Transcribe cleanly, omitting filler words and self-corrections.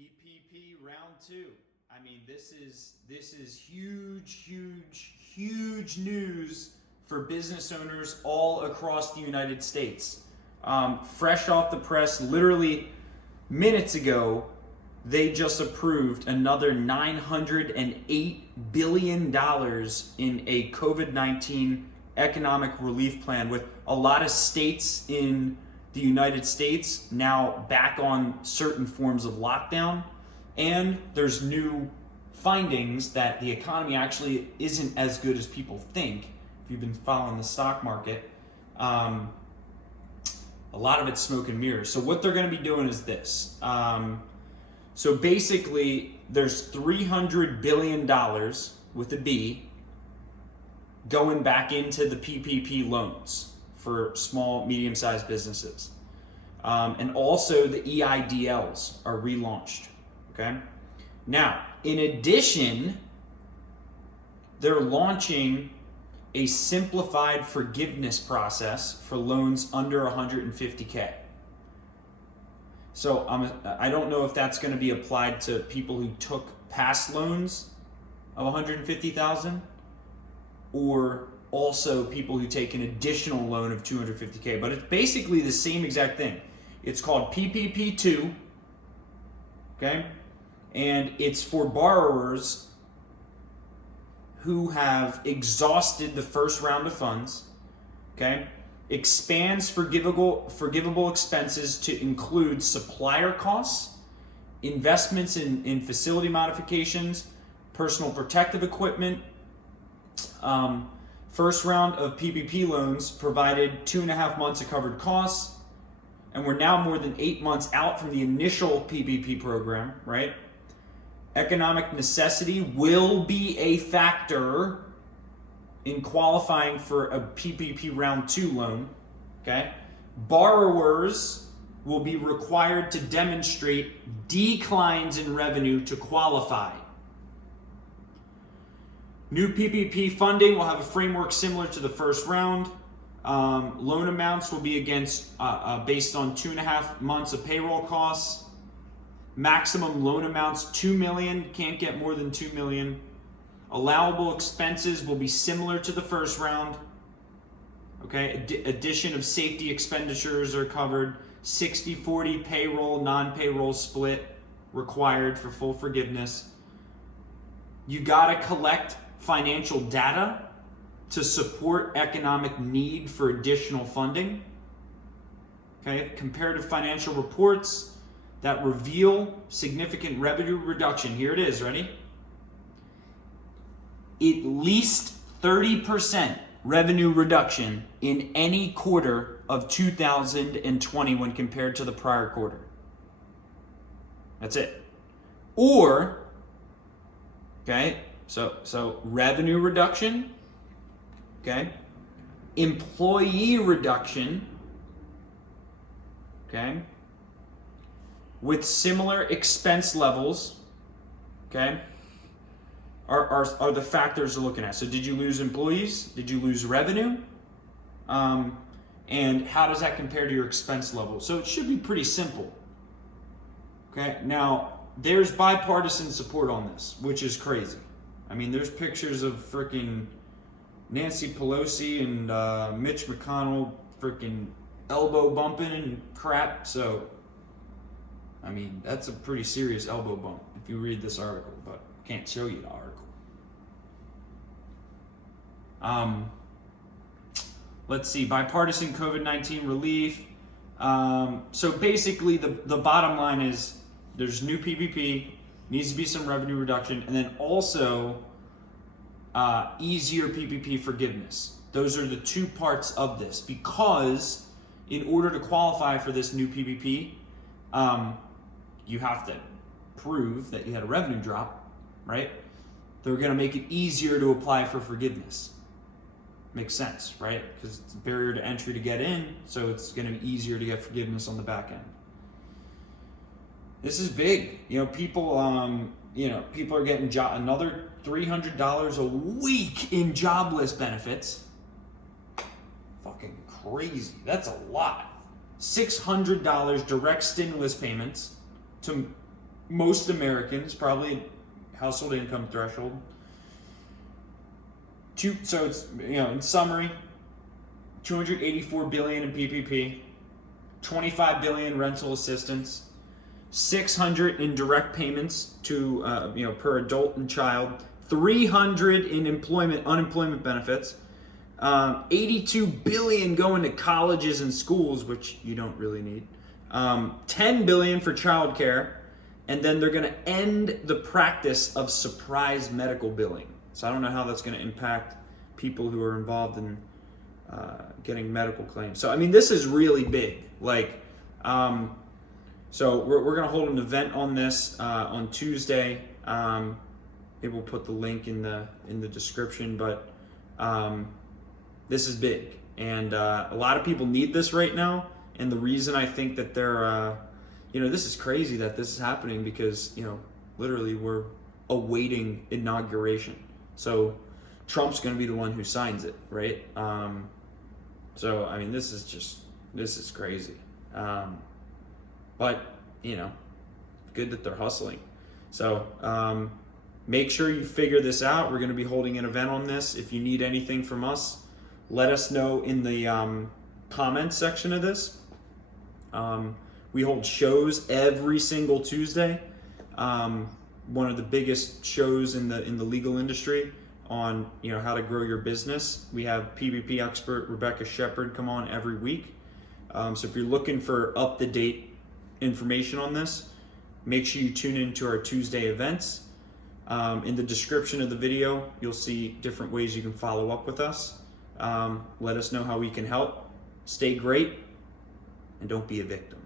PPP round two. I mean, this is huge news for business owners all across the United States. Fresh off the press, literally minutes ago, they just approved another $908 billion in a COVID-19 economic relief plan, with a lot of states in the United States now back on certain forms of lockdown. And there's new findings that the economy actually isn't as good as people think. If you've been following the stock market, a lot of it's smoke and mirrors. So what they're going to be doing is this. So basically, there's $300 billion with a B going back into the PPP loans for small, medium-sized businesses. And also the EIDLs are relaunched, okay? Now, in addition, they're launching a simplified forgiveness process for loans under 150K. So I don't know if that's going to be applied to people who took past loans of 150,000 or also people who take an additional loan of 250K, but it's basically the same exact thing. It's called PPP2, okay? And it's for borrowers who have exhausted the first round of funds, okay? Expands forgivable expenses to include supplier costs, investments in facility modifications, personal protective equipment. First round of PPP loans provided 2.5 months of covered costs, and we're now more than 8 months out from the initial PPP program, right? Economic necessity will be a factor in qualifying for a PPP round 2 loan, okay? Borrowers will be required to demonstrate declines in revenue to qualify. New PPP funding will have a framework similar to the first round. Loan amounts will be based on 2.5 months of payroll costs. Maximum loan amounts, $2 million, can't get more than $2 million. Allowable expenses will be similar to the first round. Okay, addition of safety expenditures are covered. 60-40 payroll, non-payroll split required for full forgiveness. You gotta collect financial data to support economic need for additional funding. Okay, comparative financial reports that reveal significant revenue reduction. Here it is, ready? At least 30% revenue reduction in any quarter of 2020 when compared to the prior quarter. That's it. Or, okay, so revenue reduction, okay, employee reduction, okay, with similar expense levels, okay, are the factors we're looking at. So did you lose employees? Did you lose revenue? And how does that compare to your expense level? So it should be pretty simple. Okay, now there's bipartisan support on this, which is crazy. I mean, there's pictures of freaking Nancy Pelosi and Mitch McConnell freaking elbow bumping and crap. So, I mean, that's a pretty serious elbow bump if you read this article, but I can't show you the article. Let's see, bipartisan COVID-19 relief. So basically the bottom line is there's new PPP, needs to be some revenue reduction, and then also easier PPP forgiveness. Those are the two parts of this, because in order to qualify for this new PPP, you have to prove that you had a revenue drop, right? They're going to make it easier to apply for forgiveness. Makes sense, right? Because it's a barrier to entry to get in, so it's going to be easier to get forgiveness on the back end. This is big. People are getting another $300 a week in jobless benefits. Fucking crazy. That's a lot. $600 direct stimulus payments to most Americans, probably household income threshold. So it's, in summary, 284 billion in PPP, 25 billion rental assistance, 600 in direct payments to per adult and child, 300 in unemployment benefits, 82 billion going to colleges and schools, which you don't really need, 10 billion for childcare, and then they're going to end the practice of surprise medical billing. So I don't know how that's going to impact people who are involved in getting medical claims. So I mean, this is really big. So we're going to hold an event on this on Tuesday. Maybe we'll put the link in the description. But this is big, and a lot of people need this right now. And the reason I think that they're, this is crazy that this is happening because literally we're awaiting inauguration. So Trump's going to be the one who signs it, right? So I mean, this is crazy. But good that they're hustling. So make sure you figure this out. We're going to be holding an event on this. If you need anything from us, let us know in the comments section of this. We hold shows every single Tuesday. One of the biggest shows in the legal industry on how to grow your business. We have PPP expert Rebecca Shepard come on every week. So if you're looking for up-to-date information on this, make sure you tune into our Tuesday events. In the description of the video, you'll see different ways you can follow up with us. Let us know how we can help. Stay great, and don't be a victim.